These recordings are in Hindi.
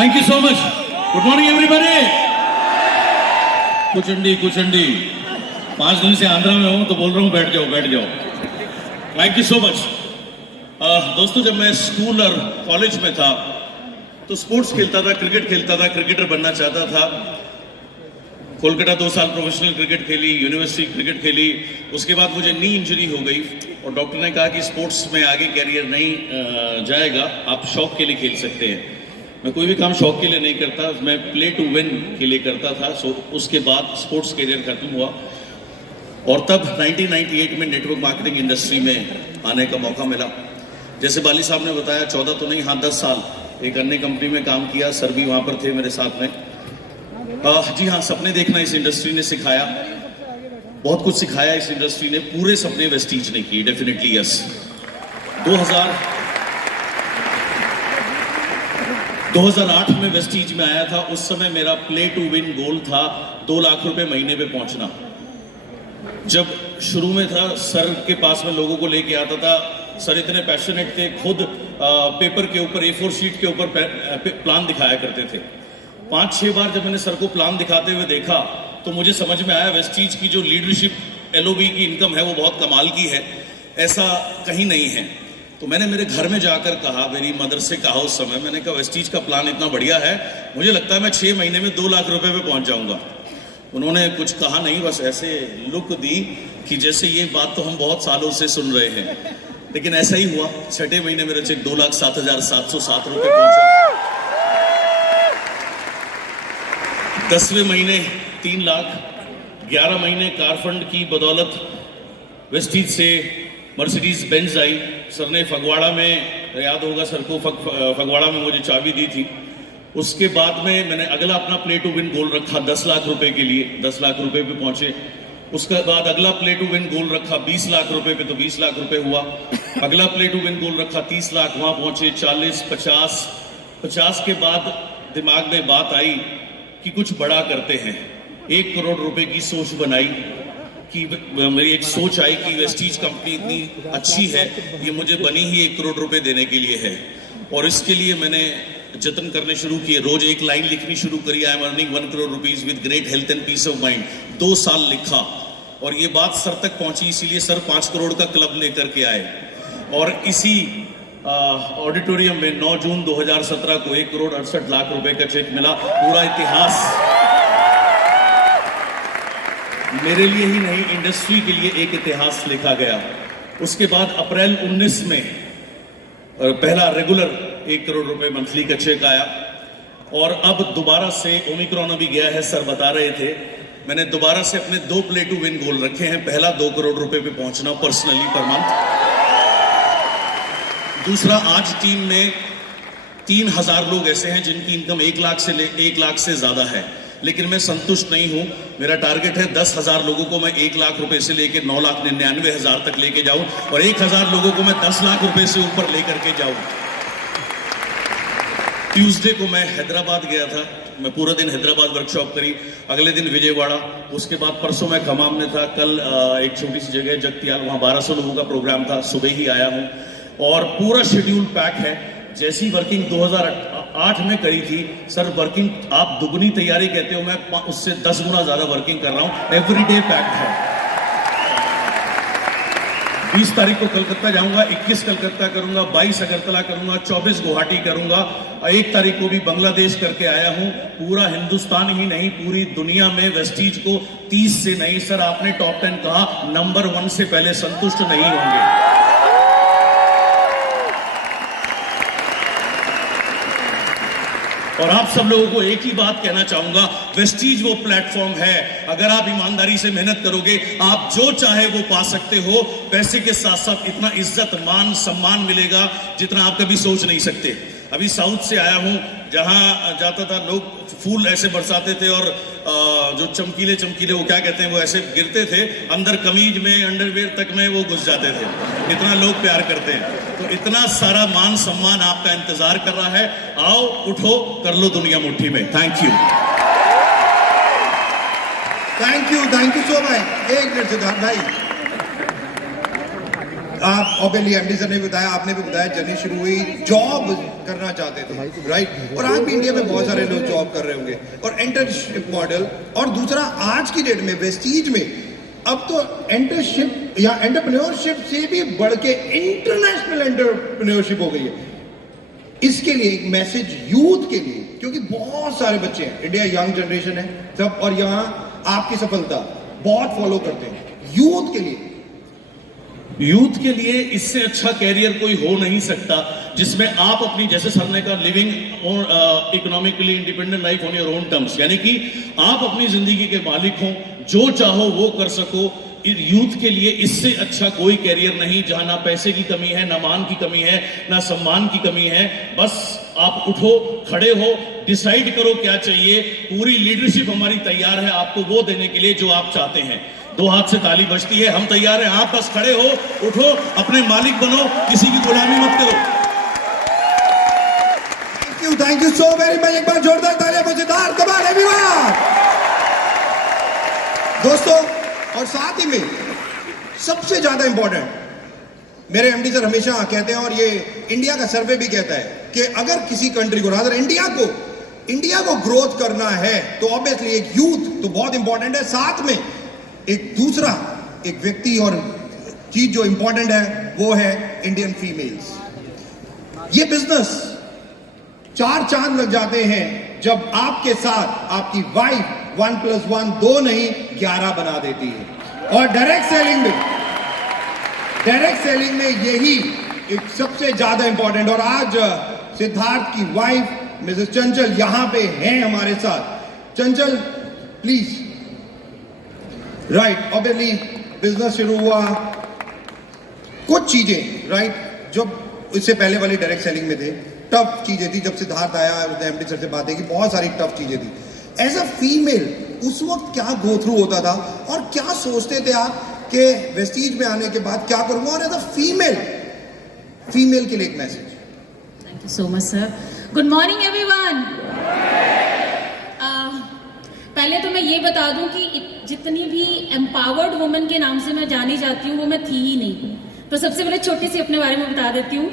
Thank you so much. Good morning, everybody. कुचंडी 5 दिन से आंध्रा में हूँ तो बोल रहा हूँ बैठ जाओ. Thank you so much. दोस्तों, जब मैं स्कूल और कॉलेज में था तो स्पोर्ट्स खेलता था, क्रिकेट खेलता था, क्रिकेटर बनना चाहता था. कोलकाता 2 साल प्रोफेशनल क्रिकेट खेली, यूनिवर्सिटी क्रिकेट खेली. उसके बाद मुझे नी इंजरी हो गई और डॉक्टर ने कहा कि स्पोर्ट्स में आगे कैरियर नहीं जाएगा, आप शौक के लिए खेल सकते हैं. मैं कोई भी काम शौक के लिए नहीं करता, मैं प्ले टू विन के लिए करता था. सो उसके बाद स्पोर्ट्स कैरियर खत्म हुआ और तब 1998 में नेटवर्क मार्केटिंग इंडस्ट्री में आने का मौका मिला. जैसे बाली साहब ने बताया, 14 तो नहीं, हाँ 10 साल एक अन्य कंपनी में काम किया. सर भी वहाँ पर थे मेरे साथ में. जी हाँ, सपने देखना इस इंडस्ट्री ने सिखाया, बहुत कुछ सिखाया इस इंडस्ट्री ने. पूरे सपने वेस्टीज ने किए, डेफिनेटली यस. 2008 में वेस्टीज में आया था. उस समय मेरा प्ले टू विन गोल था 2 लाख रुपए महीने पे पहुंचना. जब शुरू में था, सर के पास में लोगों को लेके आता था. सर इतने पैशनेट थे, खुद पेपर के ऊपर A4 शीट के ऊपर प्लान दिखाया करते थे. 5-6 बार जब मैंने सर को प्लान दिखाते हुए देखा तो मुझे समझ में आया वेस्टीज की जो लीडरशिप LOB की इनकम है वो बहुत कमाल की है, ऐसा कहीं नहीं है. तो मैंने मेरे घर में जाकर कहा, मेरी मदर से कहा उस समय, मैंने कहा वेस्टीज का प्लान इतना बढ़िया है, मुझे लगता है मैं 6 महीने में 2 लाख रुपए पे पहुंच जाऊंगा. उन्होंने कुछ कहा नहीं, बस ऐसे लुक दी कि जैसे ये बात तो हम बहुत सालों से सुन रहे हैं. लेकिन ऐसा ही हुआ. 6ठे महीने मेरा चेक 2,07,707 रुपए पहुंचा. 10वें महीने 3 लाख. 11 महीने कार फंड की बदौलत वेस्टीज से मर्सिडीज बेंज आई. सर ने फगवाड़ा में, याद होगा सर को, फगवाड़ा में मुझे चाबी दी थी. उसके बाद में मैंने अगला अपना प्ले टू विन गोल रखा 10 लाख रुपए के लिए. 10 लाख रुपए पे पहुंचे. उसके बाद अगला प्ले टू विन गोल रखा 20 लाख रुपए पे, तो 20 लाख रुपए हुआ. अगला प्ले टू विन गोल रखा 30 लाख, वहां पहुंचे. 40, 50 के बाद दिमाग में बात आई कि कुछ बड़ा करते हैं. 1 करोड़ रुपए की सोच बनाई कि मेरी एक सोच आई कि वेस्टीज कंपनी इतनी अच्छी है, ये मुझे बनी ही 1 करोड़ रुपए देने के लिए है. और इसके लिए मैंने जतन करने शुरू किए. रोज एक लाइन लिखनी शुरू करी, I am earning 1 crore rupees with great health and peace of mind. 2 साल लिखा और ये बात सर तक पहुंची, इसीलिए सर 5 करोड़ का क्लब लेकर के आए. और इसी ऑडिटोरियम में 9 जून 2017 को 1 करोड़ 68 लाख रुपए का चेक मिला. पूरा इतिहास मेरे लिए ही नहीं, इंडस्ट्री के लिए एक इतिहास लिखा गया. उसके बाद अप्रैल 19 में पहला रेगुलर 1 करोड़ रुपए मंथली का चेक आया. और अब दोबारा से ओमिक्रॉन अभी गया है, सर बता रहे थे, मैंने दोबारा से अपने 2 प्ले टू विन गोल रखे हैं. पहला 2 करोड़ रुपए पे पहुंचना पर्सनली पर मंथ. दूसरा, आज टीम में 3000 लोग ऐसे हैं जिनकी इनकम 1 लाख से ज्यादा है. लेकिन मैं संतुष्ट नहीं हूं. मेरा टारगेट है 10,000 लोगों को मैं 1 लाख रुपए से लेकर 9,99,000 तक लेके जाऊं और 1,000 लोगों को मैं 10 लाख रुपए से ऊपर लेकर के जाऊं. ट्यूसडे को मैं हैदराबाद गया था. मैं पूरा दिन हैदराबाद वर्कशॉप करी. अगले दिन विजयवाड़ा. उसके बाद परसों मैं खमाम में था. कल एक छोटी सी जगह जगतियाल, वहां 1200 लोगों का प्रोग्राम था. सुबह ही आया हूं और पूरा शेड्यूल पैक है. जैसी वर्किंग 2008 में करी थी, सर वर्किंग आप दुगनी तैयारी कहते हो, मैं उससे 10 गुना ज्यादा वर्किंग कर रहा हूं. एवरीडे पैक्ड है. 20 तारीख को कलकत्ता जाऊंगा, 21 कलकत्ता करूंगा, 22 अगरतला करूंगा, 24 गुवाहाटी करूंगा. 1 तारीख को भी बांग्लादेश करके आया हूं. पूरा हिंदुस्तान ही नहीं, पूरी दुनिया में वेस्टीज को 30 से नहीं, सर आपने टॉप 10 कहा, नंबर 1 से पहले संतुष्ट नहीं होंगे. और आप सब लोगों को एक ही बात कहना चाहूंगा, वेस्टीज वो प्लेटफॉर्म है, अगर आप ईमानदारी से मेहनत करोगे, आप जो चाहे वो पा सकते हो. पैसे के साथ साथ इतना इज्जत, मान, सम्मान मिलेगा जितना आप कभी सोच नहीं सकते. अभी साउथ से आया हूं, जहां जाता था लोग फूल ऐसे बरसाते थे और जो चमकीले वो क्या कहते हैं, वो ऐसे गिरते थे, अंदर कमीज में, अंडरवेयर तक में वो घुस जाते थे. इतना लोग प्यार करते हैं. तो इतना सारा मान सम्मान आपका इंतजार कर रहा है. आओ, उठो, कर लो दुनिया मुट्ठी में. Thank you. Thank you so much. एक मिनट सिद्धार्थ भाई, आप ऑब्वियसली एमडी सर ने बताया, आपने भी बताया, जर्नी शुरू हुई, जॉब करना चाहते थे, राइट? और आज भी इंडिया में बहुत सारे लोग जॉब कर रहे होंगे। और एंटरशिप मॉडल, और दूसरा आज की डेट में वेस्टीज में अब तो एंटरशिप या एंटरप्रेन्योरशिप से भी बढ़ के इंटरनेशनल एंटरप्रेन्योरशिप हो गई है। इसके लिए एक मैसेज यूथ के लिए, क्योंकि बहुत सारे बच्चे हैं, इंडिया यंग जनरेशन है सब, और यहाँ आपकी सफलता बहुत फॉलो करते हैं। यूथ के लिए इससे अच्छा कैरियर कोई हो नहीं सकता जिसमें आप अपनी, जैसे सर ने कहा, living economically independent life on your own terms, यानी कि आप अपनी जिंदगी के मालिक हो, जो चाहो वो कर सको। यूथ के लिए इससे अच्छा कोई कैरियर नहीं, जहां ना पैसे की कमी है, ना मान की कमी है, ना सम्मान की कमी है। बस आप उठो, खड़े हो, डिसाइड करो क्या चाहिए। पूरी लीडरशिप हमारी तैयार है आपको वो देने के लिए जो आप चाहते हैं। दो हाथ से ताली बजती है, हम तैयार हैं। आप बस खड़े हो, उठो, अपने मालिक बनो, किसी की गुलामी मत करो। Thank you so very much. एक बार जोरदार तालियां for Siddharth, come on everyone. दोस्तों, और साथ ही में सबसे ज्यादा इंपॉर्टेंट, मेरे एमडी सर हमेशा कहते हैं, और ये इंडिया का सर्वे भी कहता है, कि अगर किसी कंट्री को, रादर इंडिया को ग्रोथ करना है तो ऑब्वियसली एक यूथ तो बहुत इंपॉर्टेंट है। साथ में एक दूसरा एक व्यक्ति और चीज जो इंपॉर्टेंट है वो है इंडियन फीमेल्स। ये बिजनेस 4 चांद लग जाते हैं जब आपके साथ आपकी वाइफ 1+1 2 नहीं 11 बना देती है। और डायरेक्ट सेलिंग में यही एक सबसे ज्यादा इंपॉर्टेंट। और आज सिद्धार्थ की वाइफ मिसेस चंचल यहां पे हैं हमारे साथ। चंचल प्लीज। राइट, ऑब्वियसली बिजनेस शुरू हुआ, कुछ चीजें राइट जब इससे पहले वाली डायरेक्ट सेलिंग में थे, टफ चीजें थी। जब सिद्धार्थ आया, उसने एमडी सर से बातें की, बहुत सारी टफ चीजें थी। एज अ फीमेल उस वक्त क्या गो थ्रू होता था, और क्या सोचते थे आप कि वेस्टीज में आने के बाद क्या करूंगा? और एज अ फीमेल के लिए एक message. Thank you so much sir. Good morning everyone. पहले तो मैं ये बता दूं कि जितनी भी एम्पावर्ड वुमेन के नाम से मैं जानी जाती हूँ वो मैं थी ही नहीं। तो सबसे पहले छोटी सी अपने बारे में बता देती हूँ।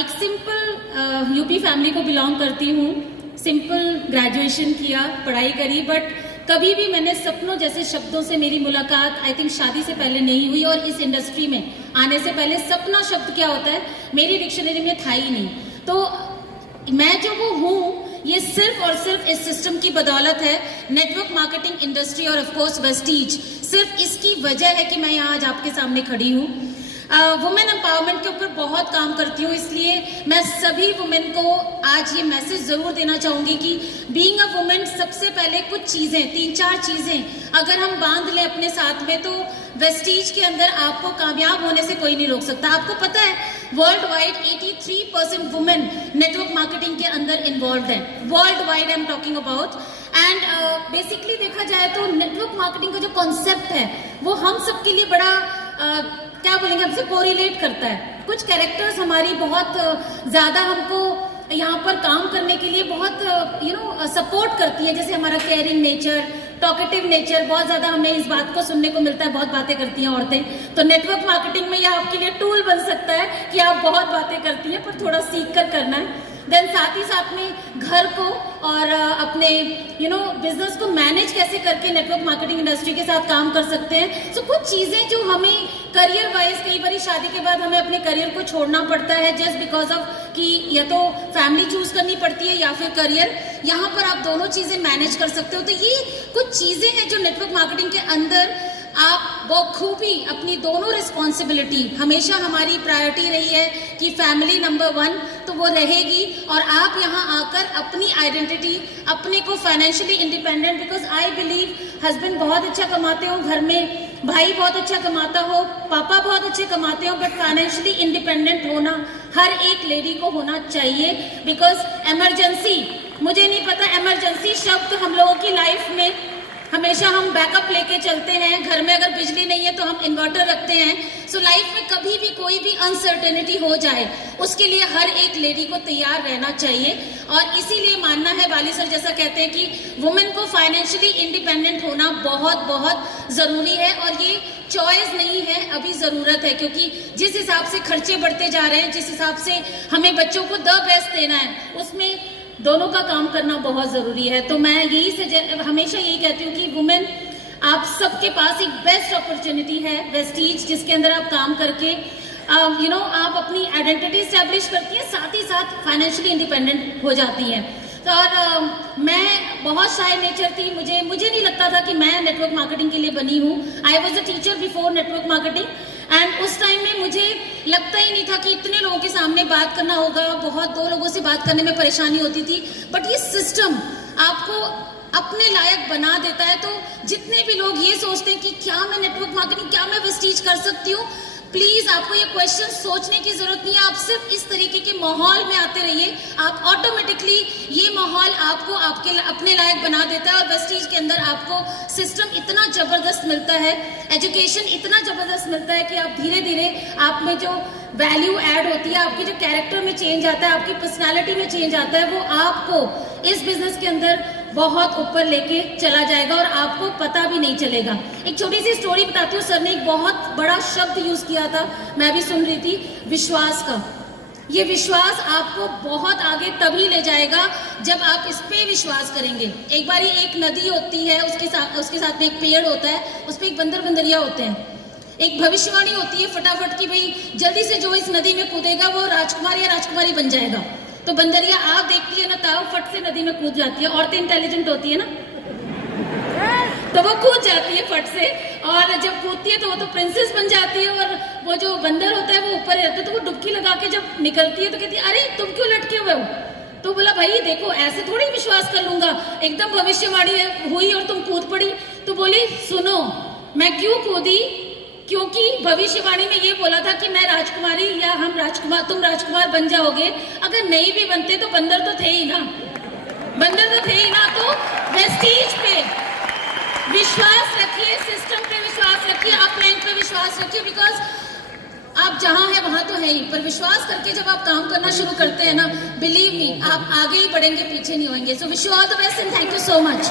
एक सिंपल यूपी फैमिली को बिलोंग करती हूँ। सिंपल ग्रेजुएशन किया, पढ़ाई करी, बट कभी भी मैंने सपनों जैसे शब्दों से मेरी मुलाकात आई थिंक शादी से पहले नहीं हुई। और इस इंडस्ट्री में आने से पहले सपना शब्द क्या होता है मेरी डिक्शनरी में था ही नहीं। तो मैं जो वो हूँ ये सिर्फ और सिर्फ इस सिस्टम की बदौलत है, नेटवर्क मार्केटिंग इंडस्ट्री और ऑफ कोर्स वेस्टीज। सिर्फ इसकी वजह है कि मैं यहाँ आज आपके सामने खड़ी हूँ। वुमेन एम्पावरमेंट के ऊपर बहुत काम करती हूँ, इसलिए मैं सभी वुमेन को आज ये मैसेज ज़रूर देना चाहूँगी कि बीइंग अ वुमेन सबसे पहले कुछ चीज़ें, 3-4 चीज़ें अगर हम बांध लें अपने साथ में, तो वेस्टीज के अंदर आपको कामयाब होने से कोई नहीं रोक सकता। आपको पता है world wide 83% women network marketing के अंदर इन्वॉल्व है। World wide I am talking about. And basically देखा जाए तो नेटवर्क मार्केटिंग का जो कॉन्सेप्ट है वो हम सबके लिए बड़ा क्या बोलेंगे, हमसे कोरिलेट करता है। कुछ कैरेक्टर्स हमारी बहुत ज़्यादा हमको यहाँ पर काम करने के लिए बहुत सपोर्ट करती है। जैसे हमारा केयरिंग नेचर, टॉकेटिव नेचर, बहुत ज़्यादा हमें इस बात को सुनने को मिलता है, बहुत बातें करती हैं औरतें। तो नेटवर्क मार्केटिंग में यह आपके लिए टूल बन सकता है कि आप बहुत बातें करती हैं पर थोड़ा सीख कर करना है। देन साथ ही साथ में घर को और अपने बिजनेस को मैनेज कैसे करके नेटवर्क मार्केटिंग इंडस्ट्री के साथ काम कर सकते हैं। तो कुछ चीज़ें जो हमें करियर वाइज, कई बार शादी के बाद हमें अपने करियर को छोड़ना पड़ता है जस्ट बिकॉज ऑफ कि या तो फैमिली चूज करनी पड़ती है या फिर करियर। यहाँ पर आप दोनों चीज़ें मैनेज कर सकते हो। तो ये कुछ चीज़ें हैं जो नेटवर्क मार्केटिंग के अंदर आप बखूबी अपनी दोनों रिस्पॉन्सिबिलिटी, हमेशा हमारी प्रायोरिटी रही है कि फैमिली नंबर 1 तो वो रहेगी, और आप यहाँ आकर अपनी आइडेंटिटी, अपने को financially independent, because I believe husband बहुत अच्छा कमाते हो घर में, भाई बहुत अच्छा कमाता हो, पापा बहुत अच्छे कमाते हो, बट फाइनेंशियली इंडिपेंडेंट होना हर एक लेडी को होना चाहिए। बिकॉज इमरजेंसी, मुझे नहीं पता, इमरजेंसी शब्द हम लोगों की लाइफ में हमेशा हम बैकअप लेके चलते हैं। घर में अगर बिजली नहीं है तो हम इन्वर्टर रखते हैं। सो लाइफ में कभी भी कोई भी अनसर्टेनिटी हो जाए उसके लिए हर एक लेडी को तैयार रहना चाहिए। और इसीलिए मानना है, वाली सर जैसा कहते हैं कि वुमेन को फाइनेंशियली इंडिपेंडेंट होना बहुत बहुत ज़रूरी है। और ये चॉइस नहीं है, अभी ज़रूरत है, क्योंकि जिस हिसाब से खर्चे बढ़ते जा रहे हैं, जिस हिसाब से हमें बच्चों को द बेस्ट देना है, उसमें दोनों का काम करना बहुत ज़रूरी है। तो मैं हमेशा यही कहती हूँ कि वुमेन, आप सबके पास एक बेस्ट अपॉर्चुनिटी है वेस्टीज, जिसके अंदर आप काम करके आप अपनी आइडेंटिटी स्टैब्लिश करती हैं, साथ ही साथ फाइनेंशियली इंडिपेंडेंट हो जाती हैं। तो और मैं बहुत शाय नेचर थी, मुझे नहीं लगता था कि मैं नेटवर्क मार्केटिंग के लिए बनी हूँ। I was a teacher before network marketing, and उस टाइम में मुझे लगता ही नहीं था कि इतने लोगों के सामने बात करना होगा, बहुत 2 लोगों से बात करने में परेशानी होती थी। बट ये सिस्टम आपको अपने लायक बना देता है। तो जितने भी लोग ये सोचते हैं कि क्या मैं नेटवर्क मार्केटिंग, क्या मैं वेस्टीज कर सकती हूँ, प्लीज आपको ये क्वेश्चन सोचने की जरूरत नहीं है। आप सिर्फ इस तरीके के माहौल में आते रहिए, आप ऑटोमेटिकली ये माहौल आपको अपने लायक बना देता है। और वेस्टीज के अंदर आपको सिस्टम इतना जबरदस्त मिलता है, एजुकेशन इतना जबरदस्त मिलता है कि आप धीरे धीरे आप में जो वैल्यू ऐड होती है, आपकी जो कैरेक्टर में चेंज आता है, आपकी पर्सनैलिटी में चेंज आता है, वो आपको इस बिजनेस के अंदर बहुत ऊपर लेके चला जाएगा और आपको पता भी नहीं चलेगा। एक छोटी सी स्टोरी बताती हूँ। सर ने एक बहुत बड़ा शब्द यूज किया था, मैं भी सुन रही थी, विश्वास का। ये विश्वास आपको बहुत आगे तभी ले जाएगा जब आप इस पे विश्वास करेंगे। एक बारी एक नदी होती है, उसके साथ में एक पेड़ होता है, उस पर एक बंदरिया होते हैं। एक भविष्यवाणी होती है फटाफट की, भाई जल्दी से जो इस नदी में कूदेगा वो राजकुमार या राजकुमारी बन जाएगा। तो बंदरिया आप देखती है ना, ताव फट से नदी में कूद जाती है। औरतें इंटेलिजेंट होती है ना, तो वो कूद जाती है फट से, और जब कूदती है तो वो तो प्रिंसेस बन जाती है, और वो जो बंदर होता है वो ऊपर रहता है। तो वो डुबकी लगा के जब निकलती है तो कहती है, अरे तुम क्यों लटके हुए हो? तो बोला, भाई देखो ऐसे थोड़ी विश्वास कर लूंगा, एकदम भविष्यवाणी हुई और तुम कूद पड़ी। तो बोली, सुनो मैं क्यों कूदी, क्योंकि भविष्यवाणी में ये बोला था कि मैं राजकुमारी या तुम राजकुमार बन जाओगे। अगर नहीं भी बनते तो बंदर तो थे ही ना, तो वेस्टीज पे विश्वास रखिए, सिस्टम पे विश्वास रखिए, अपलाइन पे विश्वास रखिए, बिकॉज आप जहां है वहां तो है ही, पर विश्वास करके जब आप काम करना शुरू करते हैं ना, बिलीव मी, आप आगे ही बढ़ेंगे, पीछे नहीं होंगे। So wish you all the best and thank you so much.